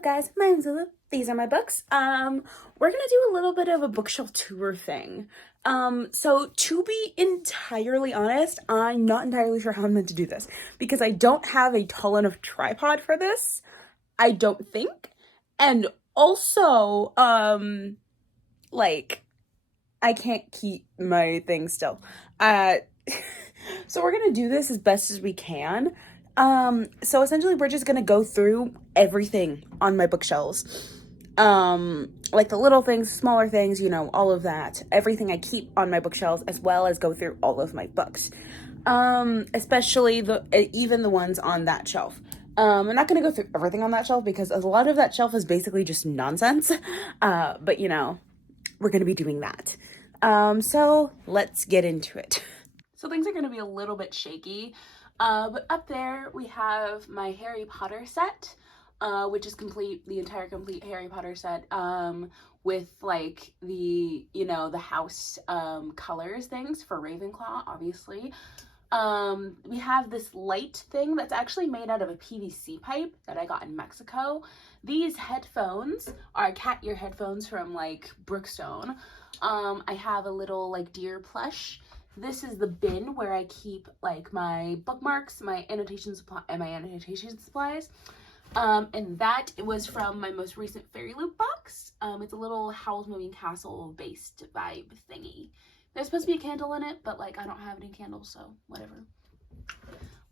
up, guys? My name's Lulu. These are my books. We're gonna do a little bit of a bookshelf tour thing. So to be entirely honest, I'm not entirely sure how I'm meant to do this because I don't have a tall enough tripod for this. I don't think. And also, like, I can't keep my thing still. Uh, so we're gonna do this as best as we can. So essentially we're just gonna go through everything on my bookshelves. Like the little things, smaller things, all of that. Everything I keep on my bookshelves, as well as go through all of my books. Especially even the ones on that shelf. I'm not gonna go through everything on that shelf because a lot of that shelf is basically just nonsense. But we're gonna be doing that. So let's get into it. So things are gonna be a little bit shaky. But up there we have my Harry Potter set, which is complete, the entire complete Harry Potter set, with like the house colors things for Ravenclaw, obviously. We have this light thing that's actually made out of a PVC pipe that I got in Mexico. These headphones are cat ear headphones from like Brookstone. I have a little like deer plush. This is the bin where I keep like my bookmarks, my annotation supply, and my annotation supplies. And that was from my most recent Fairy Loot box. It's a little Howl's Moving Castle based vibe thingy. There's supposed to be a candle in it, but like I don't have any candles, so whatever.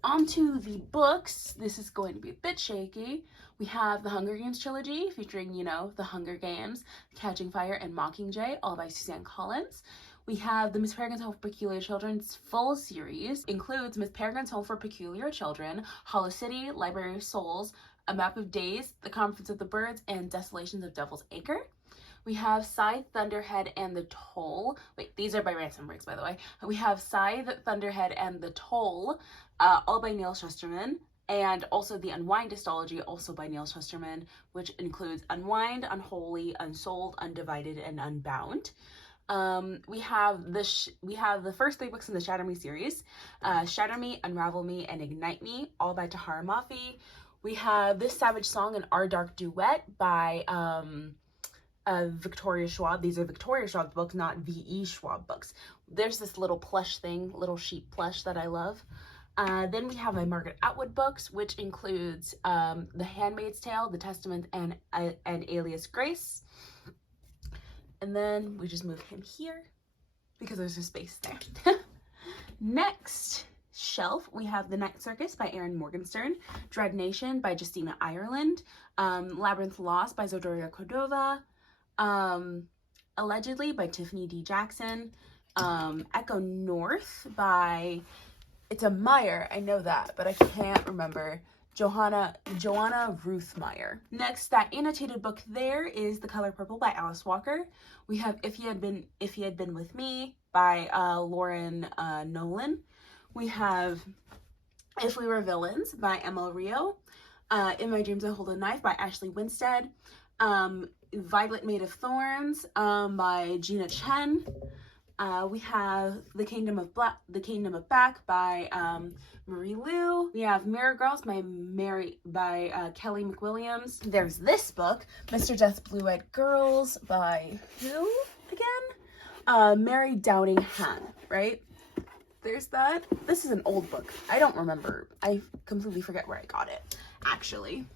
Onto the books. This is going to be a bit shaky. We have the Hunger Games trilogy featuring, the Hunger Games, Catching Fire, and Mockingjay, all by Suzanne Collins. We have the Miss Peregrine's Home for Peculiar Children's full series. Includes Miss Peregrine's Home for Peculiar Children, Hollow City, Library of Souls, A Map of Days, The Conference of the Birds, and Desolations of Devil's Acre. We have Scythe, Thunderhead, and The Toll. Wait, these are by Ransom Briggs, by the way. We have Scythe, Thunderhead, and The Toll, all by Neal Shusterman. And also the Unwind Histology, also by Neal Shusterman, which includes Unwind, Unholy, Unsouled, Undivided, and Unbound. We have the first 3 books in the Shatter Me series, Shatter Me, Unravel Me, and Ignite Me, all by Tahara Mafi. We have This Savage Song and Our Dark Duet by Victoria Schwab. These are Victoria Schwab books, not V.E. Schwab books. There's this little plush thing, little sheep plush that I love. Then we have my Margaret Atwood books, which includes The Handmaid's Tale, The Testament, and Alias Grace. And then we just move him here because there's a space there. Next shelf, we have The Night Circus by Erin Morgenstern, Dread Nation by Justina Ireland, Labyrinth Lost by Zodoria Cordova, Allegedly by Tiffany D. Jackson, Echo North by, it's a Meyer, I know that, but I can't remember, Joanna Ruth Meyer. Next, that annotated book there is The Color Purple by Alice Walker. We have If He Had Been With Me by Lauren Nolan. We have If We Were Villains by Emma Rio. In My Dreams I Hold a Knife by Ashley Winstead. Violet Made of Thorns by Gina Chen. We have The Kingdom of Back by Marie Lu. We have Mirror Girls by Kelly McWilliams. There's this book, Mr. Death's Blue-Eyed Girls by who again? Mary Downing Han, right? There's that. This is an old book. I don't remember. I completely forget where I got it, actually.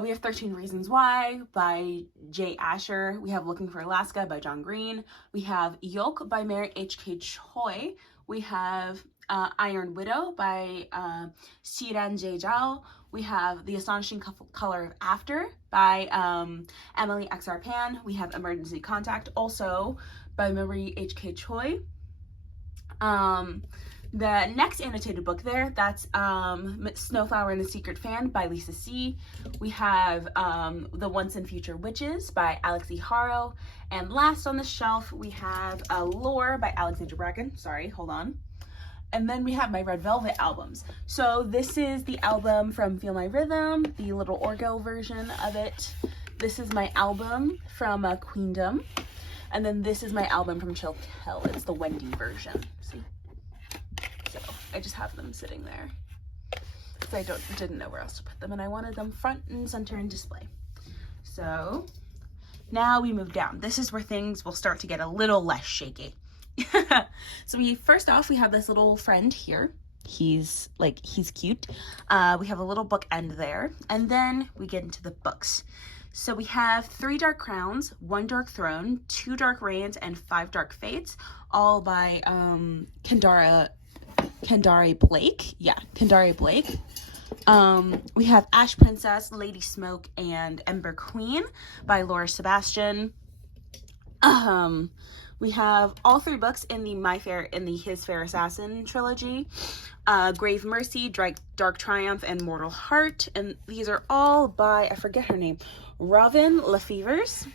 We have 13 Reasons Why by Jay Asher. We have Looking for Alaska by John Green. We have Yoke by Mary H.K. Choi. We have Iron Widow by Shiran J. Zhao. We have The Astonishing Color of After by Emily X.R. Pan. We have Emergency Contact, also by Mary H.K. Choi. The next annotated book there, that's Snowflower and the Secret Fan by Lisa C. We have The Once and Future Witches by Alex E. Haro. And last on the shelf, we have Lore by Alexandra Bracken. Sorry, hold on. And then we have my Red Velvet albums. So this is the album from Feel My Rhythm, the little orgo version of it. This is my album from Queendom. And then this is my album from Chill Kill. It's the Wendy version. See? So I just have them sitting there. because I didn't know where else to put them, and I wanted them front and center and display. So now we move down. This is where things will start to get a little less shaky. So first off, we have this little friend here. He's cute. We have a little book end there, and then we get into the books. So we have 3 Dark Crowns, 1 Dark Throne, 2 Dark Reigns, and 5 Dark Fates, all by Kendare Blake. Yeah, Kendare Blake. We have Ash Princess, Lady Smoke, and Ember Queen by Laura Sebastian. We have all 3 books in the His Fair Assassin trilogy. Grave Mercy, Dark Triumph, and Mortal Heart. And these are all by, I forget her name, Robin Lefevers.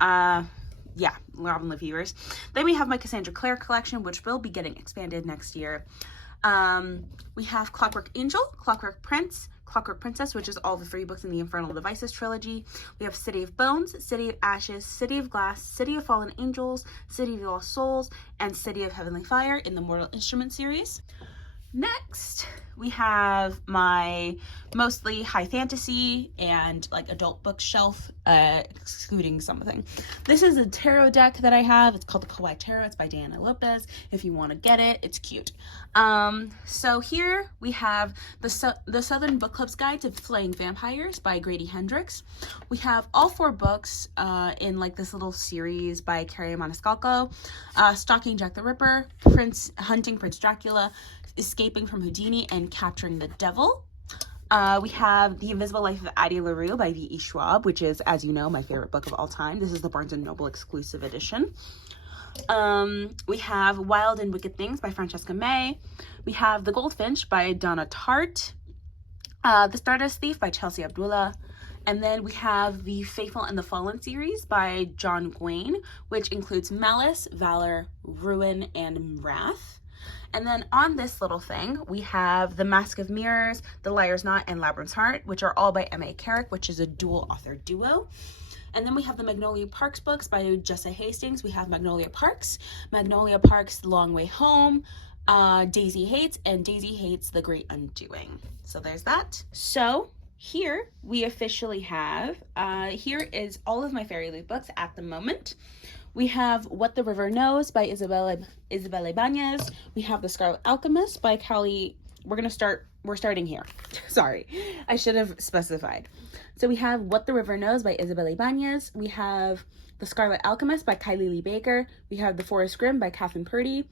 Yeah, Robin Lefevers. Then we have my Cassandra Clare collection, which will be getting expanded next year. We have Clockwork Angel, Clockwork Prince, Clockwork Princess, which is all the 3 books in the Infernal Devices trilogy. We have City of Bones, City of Ashes, City of Glass, City of Fallen Angels, City of Lost Souls, and City of Heavenly Fire in the Mortal Instrument series. Next, we have my mostly high fantasy and like adult bookshelf, excluding something. This is a tarot deck that I have. It's called the Kawaii Tarot. It's by Diana Lopez. If you want to get it, it's cute. So here we have the Southern Book Club's Guide to Flaying Vampires by Grady Hendrix. We have all 4 books in like this little series by Carrie Maniscalco. Stalking Jack the Ripper, Hunting Prince Dracula, Escaping from Houdini, and Capturing the Devil. We have The Invisible Life of Addie LaRue by V.E. Schwab, which is, as you know, my favorite book of all time. This is the Barnes & Noble exclusive edition. We have Wild and Wicked Things by Francesca May. We have The Goldfinch by Donna Tartt. The Stardust Thief by Chelsea Abdullah. And then we have the Faithful and the Fallen series by John Gwayne, which includes Malice, Valor, Ruin, and Wrath. And then on this little thing, we have The Mask of Mirrors, The Liar's Knot, and Labyrinth's Heart, which are all by M.A. Carrick, which is a dual author duo. And then we have the Magnolia Parks books by Jessa Hastings. We have Magnolia Parks, The Long Way Home, Daisy Hates, and Daisy Hates The Great Undoing. So there's that. So here we officially have, here is all of my Fairy Loot books at the moment. We have What the River Knows by Isabel Ibanez. We have The Scarlet Alchemist by Callie. We're starting here. Sorry, I should have specified. So we have What the River Knows by Isabel Ibanez. We have The Scarlet Alchemist by Kylie Lee Baker. We have The Forest Grimm by Catherine Purdy.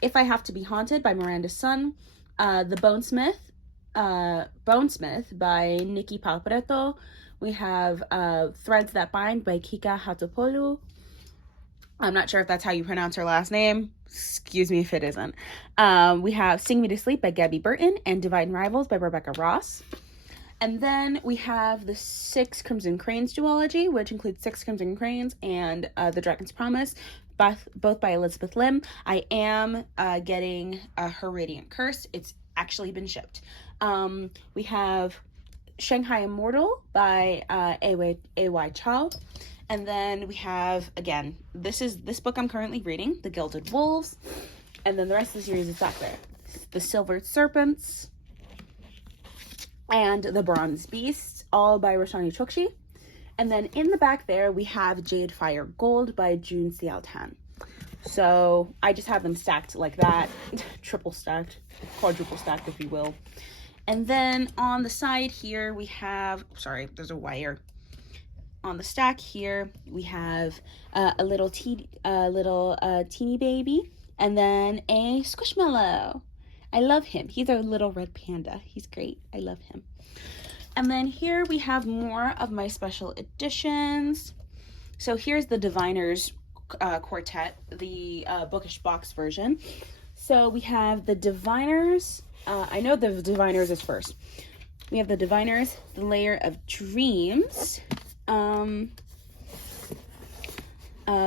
If I Have to Be Haunted by Miranda Sun. The Bonesmith by Nikki Palpretto. We have Threads That Bind by Kika Hatopolu. I'm not sure if that's how you pronounce her last name. Excuse me if it isn't. We have Sing Me to Sleep by Gabby Burton and Divine Rivals by Rebecca Ross. And then we have the 6 Crimson Cranes duology, which includes 6 Crimson Cranes and The Dragon's Promise, both by Elizabeth Lim. I am getting her Radiant Curse. It's actually been shipped. We have Shanghai Immortal by A.Y. Chow. And then we have, again, this book I'm currently reading, The Gilded Wolves. And then the rest of the series is back there. The Silvered Serpents and The Bronze Beasts, all by Roshani Chokshi. And then in the back there, we have Jade Fire Gold by June Xiao Tan. So I just have them stacked like that, triple stacked, quadruple stacked, if you will. And then on the side here, we have, sorry, there's a wire. On the stack here, we have a little teeny baby, and then a Squishmallow. I love him. He's a little red panda. He's great. I love him. And then here we have more of my special editions. So here's the Diviners Quartet, the bookish box version. So we have the Diviners. I know the Diviners is first. We have the Diviners, the Layer of Dreams.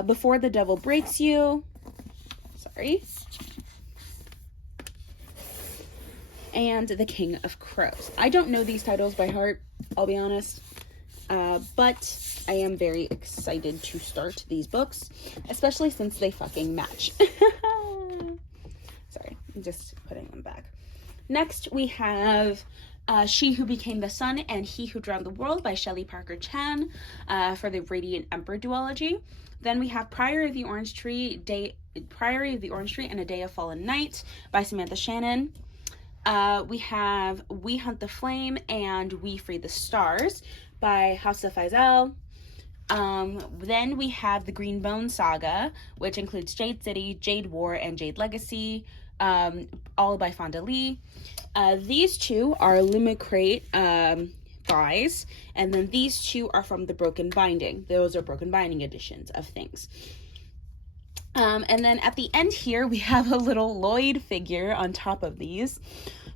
Before the Devil Breaks You. Sorry. And The King of Crows. I don't know these titles by heart, I'll be honest. But I am very excited to start these books, especially since they fucking match. Sorry, I'm just putting them back. Next, we have She Who Became the Sun and He Who Drowned the World by Shelley Parker Chan for the Radiant Emperor duology. Then we have Priory of the Orange Tree and A Day of Fallen Night by Samantha Shannon. We have We Hunt the Flame and We Free the Stars by Hafsa Faizal. Then we have the Green Bone Saga, which includes Jade City, Jade War, and Jade Legacy, all by Fonda Lee. These two are Lumicrate buys, and then these two are from the Broken Binding. Those are Broken Binding editions of things. And then at the end here, we have a little Lloyd figure on top of these.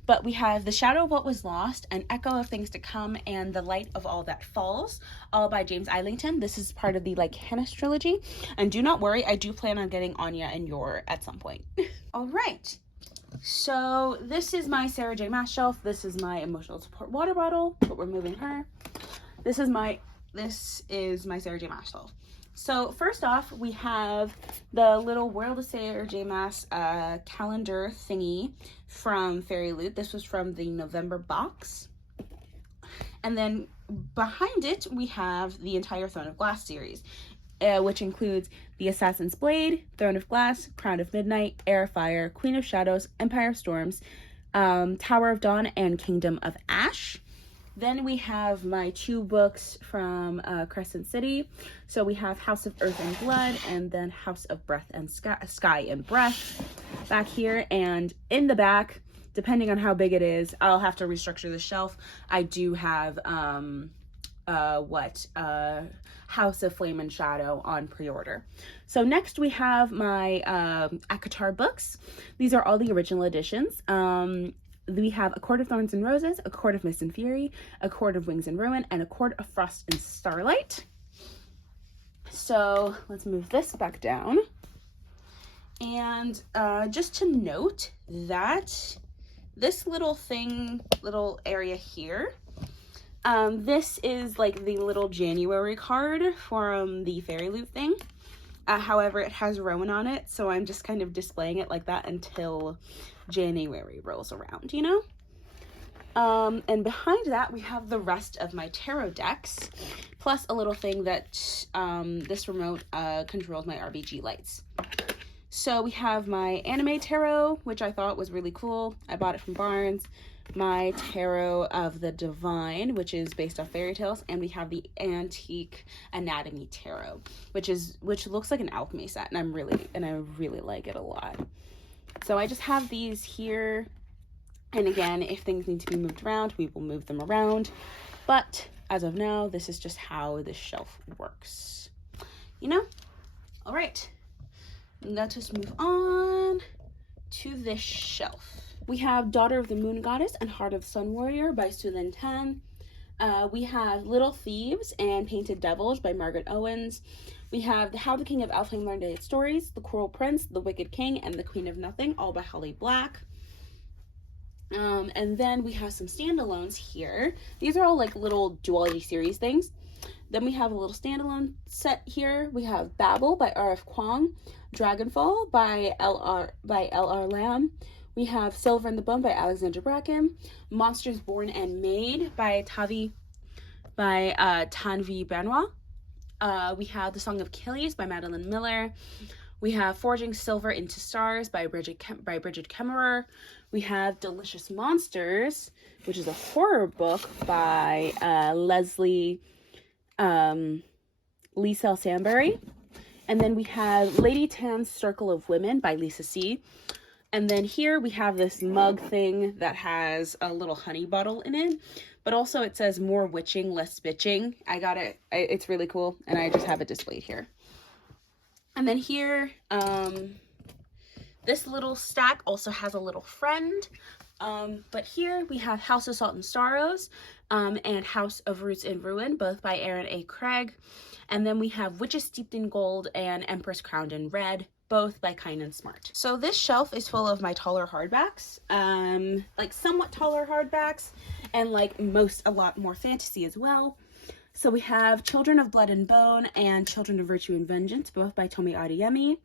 But we have The Shadow of What Was Lost, An Echo of Things to Come, and The Light of All That Falls, all by James Islington. This is part of the Lycanis trilogy. And do not worry, I do plan on getting Anya and Yor at some point. All right. So this is my Sarah J. Maas shelf. This is my emotional support water bottle. But we're moving her. This is my Sarah J. Maas shelf. So first off, we have the little World of Sarah J. Maas calendar thingy from Fairy Loot. This was from the November box. And then behind it, we have the entire Throne of Glass series, which includes The Assassin's Blade, Throne of Glass, Crown of Midnight, Heir of Fire, Queen of Shadows, Empire of Storms, Tower of Dawn, and Kingdom of Ash. Then we have my 2 books from Crescent City. So we have House of Earth and Blood, and then House of Breath and Sky and Breath back here. And in the back, depending on how big it is, I'll have to restructure the shelf. I do have House of Flame and Shadow on pre-order. So next we have my ACOTAR books. These are all the original editions. We have A Court of Thorns and Roses, A Court of Mist and Fury, A Court of Wings and Ruin, and A Court of Frost and Starlight. So let's move this back down. And just to note that this little area here, this is like the little January card from the Fairy Loot thing. However, it has Rowan on it, so I'm just kind of displaying it like that until January rolls around, you know? And behind that, we have the rest of my tarot decks, plus a little thing that this remote controls my RBG lights. So we have my anime tarot, which I thought was really cool. I bought it from Barnes. My Tarot of the Divine, which is based off fairy tales, and we have the Antique Anatomy Tarot, which looks like an alchemy set, and I really like it a lot. So I just have these here, and again, if things need to be moved around, we will move them around. But as of now, this is just how this shelf works. You know? All right. Let's just move on to this shelf. We have Daughter of the Moon Goddess and Heart of the Sun Warrior by Su Lin Tan. We have Little Thieves and Painted Devils by Margaret Owens. We have How the King of Elfling Learned Its Stories, The Cruel Prince, The Wicked King, and The Queen of Nothing, all by Holly Black. And then we have some standalones here. These are all like little duology series things. Then we have a little standalone set here. We have Babel by R.F. Kuang, Dragonfall by L.R. Lamb. We have Silver in the Bone by Alexandra Bracken, Monsters Born and Made by Tanvi Benoit. We have The Song of Achilles by Madeline Miller. We have Forging Silver into Stars by Bridget Kemmerer. We have Delicious Monsters, which is a horror book by Leslie Liesel Sambury. And then we have Lady Tan's Circle of Women by Lisa C. And then here we have this mug thing that has a little honey bottle in it, but also it says more witching, less bitching. I got it. It's really cool, and I just have it displayed here. And then here, this little stack also has a little friend. But here we have House of Salt and Sorrows and House of Roots in Ruin, both by Aaron A. Craig. And then we have Witches Steeped in Gold and Empress Crowned in Red, both by Kind & Smart. So this shelf is full of my taller hardbacks, like somewhat taller hardbacks, and like a lot more fantasy as well. So we have Children of Blood and Bone and Children of Virtue and Vengeance, both by Tomi Adeyemi.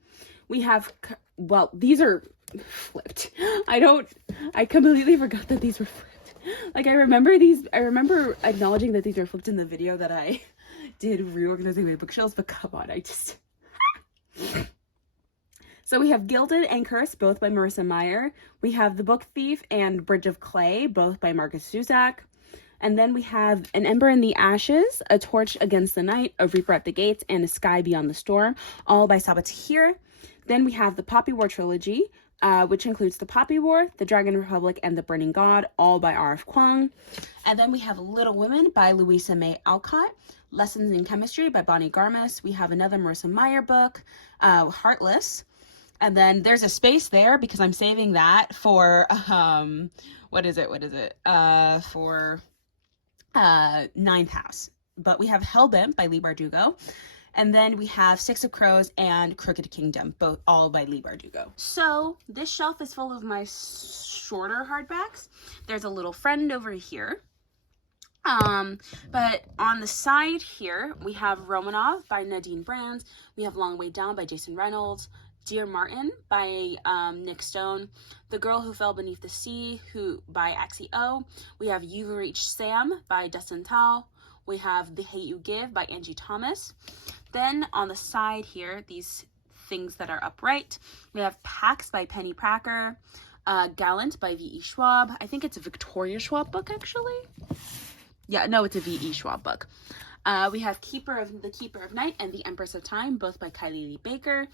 We have, well, these are flipped. I completely forgot that these were flipped. Like, I remember acknowledging that these were flipped in the video that I did reorganizing my bookshelves, but come on, I just... So we have Gilded and Cursed, both by Marissa Meyer. We have The Book Thief and Bridge of Clay, both by Marcus Zusak. And then we have An Ember in the Ashes, A Torch Against the Night, A Reaper at the Gates, and A Sky Beyond the Storm, all by Sabaa Tahir. Then we have the Poppy War trilogy, which includes The Poppy War, The Dragon Republic, and The Burning God, all by R.F. Kuang. And then we have Little Women by Louisa May Alcott, Lessons in Chemistry by Bonnie Garmus. We have another Marissa Meyer book, Heartless. And then there's a space there because I'm saving that for, for Ninth House. But we have Hellbent by Leigh Bardugo. And then we have Six of Crows and Crooked Kingdom, both all by Leigh Bardugo. So this shelf is full of my shorter hardbacks. There's a little friend over here. But on the side here, we have Romanov by Nadine Brands. We have Long Way Down by Jason Reynolds. Dear Martin by Nick Stone. The Girl Who Fell Beneath the Sea by Axie O. We have You've Reached Sam by Dustin Tal. We have The Hate You Give by Angie Thomas. Then on the side here, these things that are upright, we have Pax by Penny Pracker. Gallant by V.E. Schwab. I think it's a Victoria Schwab book, actually. Yeah, no, it's a V.E. Schwab book. We have The Keeper of Night and The Empress of Time, both by Kylie Lee Baker.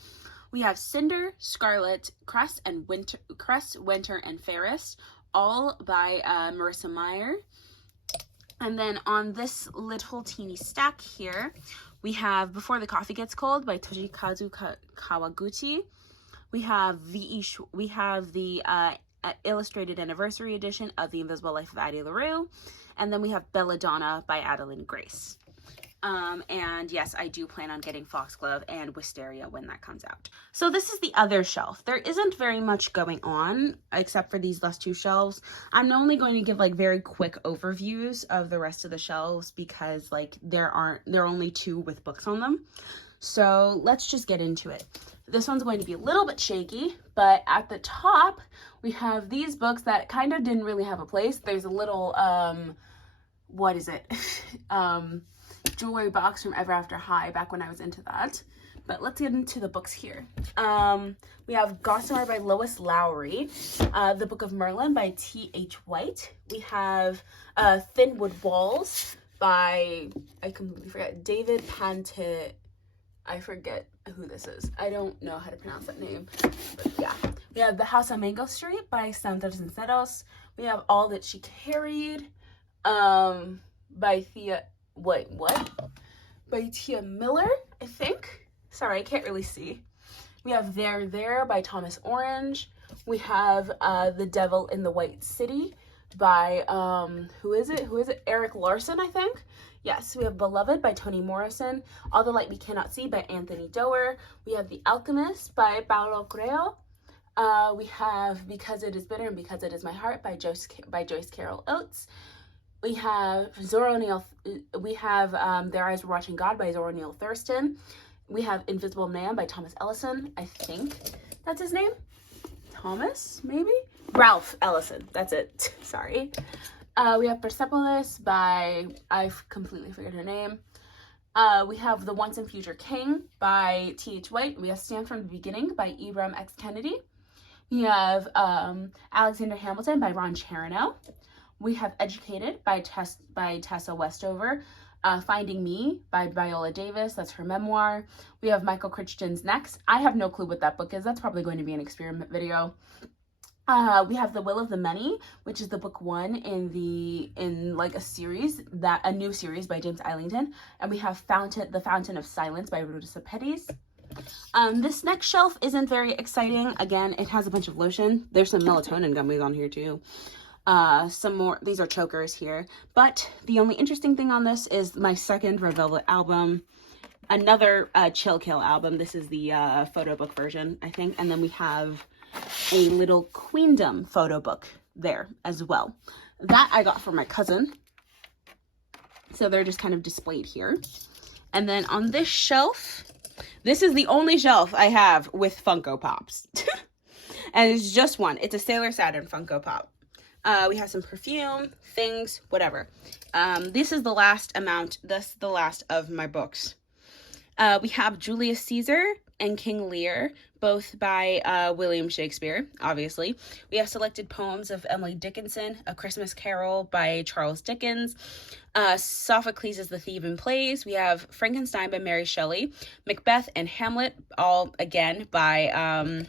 We have Cinder, Scarlet, Cress, Winter, and Fairest, all by Marissa Meyer. And then on this little teeny stack here, we have Before the Coffee Gets Cold by Toshikazu Kawaguchi. We have the illustrated anniversary edition of The Invisible Life of Addie LaRue. And then we have Belladonna by Adeline Grace. And yes, I do plan on getting Foxglove and Wisteria when that comes out. So this is the other shelf. There isn't very much going on except for these last two shelves. I'm only going to give like very quick overviews of the rest of the shelves because like there are only two with books on them. So let's just get into it. This one's going to be a little bit shaky, but at the top we have these books that kind of didn't really have a place. There's a little, what is it? Jewelry box from Ever After High back when I was into that. But let's get into the books here. We have Gossamer by Lois Lowry, The Book of Merlin by T.H. White. We have Thin Wood Walls by, I completely forget, David Panti. I forget who this is. I don't know how to pronounce that name. But yeah. We have The House on Mango Street by Sandra Cisneros. We have All That She Carried by Thea... Wait, what? By Tia Miller, I think. Sorry, I can't really see. We have There by Thomas Orange. We have The Devil in the White City by, who is it? Eric Larson, I think. Yes, we have Beloved by Toni Morrison. All the Light We Cannot See by Anthony Doerr. We have The Alchemist by Paulo Coelho. We have Because It Is Bitter and Because It Is My Heart by Joyce Carol Oates. We have Their Eyes Were Watching God by Zora Neale Thurston. We have Invisible Man by Thomas Ellison. I think that's his name. Thomas, maybe? Ralph Ellison. That's it. Sorry. We have Persepolis by, I've completely forget her name. We have The Once and Future King by T.H. White. We have Stand From the Beginning by Ibram X. Kennedy. We have Alexander Hamilton by Ron Chernow. We have Educated by Tessa Westover. Finding Me by Viola Davis. That's her memoir. We have Michael Crichton's Next. I have no clue what that book is. That's probably going to be an experiment video. We have The Will of the Many, which is the book one in like a new series by James Islington. And we have The Fountain of Silence by Ruta Sepetys. This next shelf isn't very exciting. Again, it has a bunch of lotion. There's some melatonin gummies on here too. Some more, these are chokers here. But the only interesting thing on this is my second Red Velvet album. Another Chill Kill album. This is the photo book version, I think. And then we have a little Queendom photo book there as well. That I got from my cousin. So they're just kind of displayed here. And then on this shelf, this is the only shelf I have with Funko Pops. And it's just one. It's a Sailor Saturn Funko Pop. We have some perfume, things, whatever. This is the last of my books. We have Julius Caesar and King Lear, both by William Shakespeare, obviously. We have selected poems of Emily Dickinson, A Christmas Carol by Charles Dickens, Sophocles is the Thief in Plays. We have Frankenstein by Mary Shelley, Macbeth and Hamlet, all again by,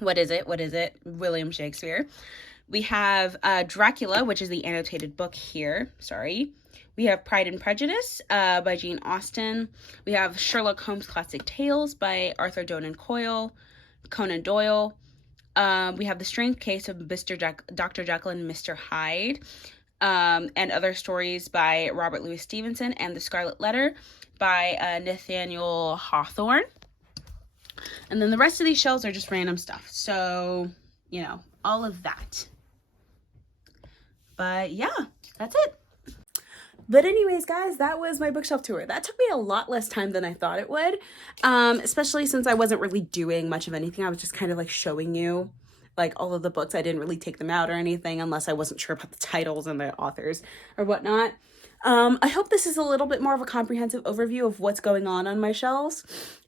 William Shakespeare. We have Dracula, which is the annotated book here, sorry. We have Pride and Prejudice by Jane Austen. We have Sherlock Holmes Classic Tales by Arthur Conan Doyle. We have The Strange Case of Dr. Jekyll and Mr. Hyde, and other stories by Robert Louis Stevenson, and The Scarlet Letter by Nathaniel Hawthorne. And then the rest of these shelves are just random stuff. So, you know, all of that. But yeah, that's it. But anyways, guys, that was my bookshelf tour. That took me a lot less time than I thought it would, especially since I wasn't really doing much of anything. I was just kind of like showing you like all of the books. I didn't really take them out or anything unless I wasn't sure about the titles and the authors or whatnot. I hope this is a little bit more of a comprehensive overview of what's going on my shelves,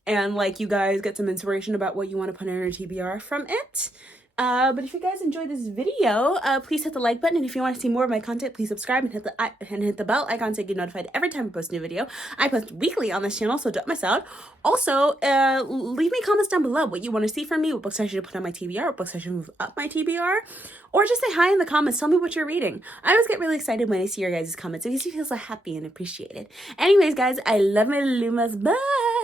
and like you guys get some inspiration about what you want to put in your TBR from it. But if you guys enjoyed this video, please hit the like button, and if you want to see more of my content, please subscribe and hit the bell icon so you get notified every time I post a new video. I post weekly on this channel, so don't miss out. Also, leave me comments down below what you want to see from me, what books I should put on my TBR, what books I should move up my TBR, or just say hi in the comments. Tell me what you're reading. I always get really excited when I see your guys' comments. It makes me feel so happy and appreciated. Anyways, guys, I love my Lumas. Bye!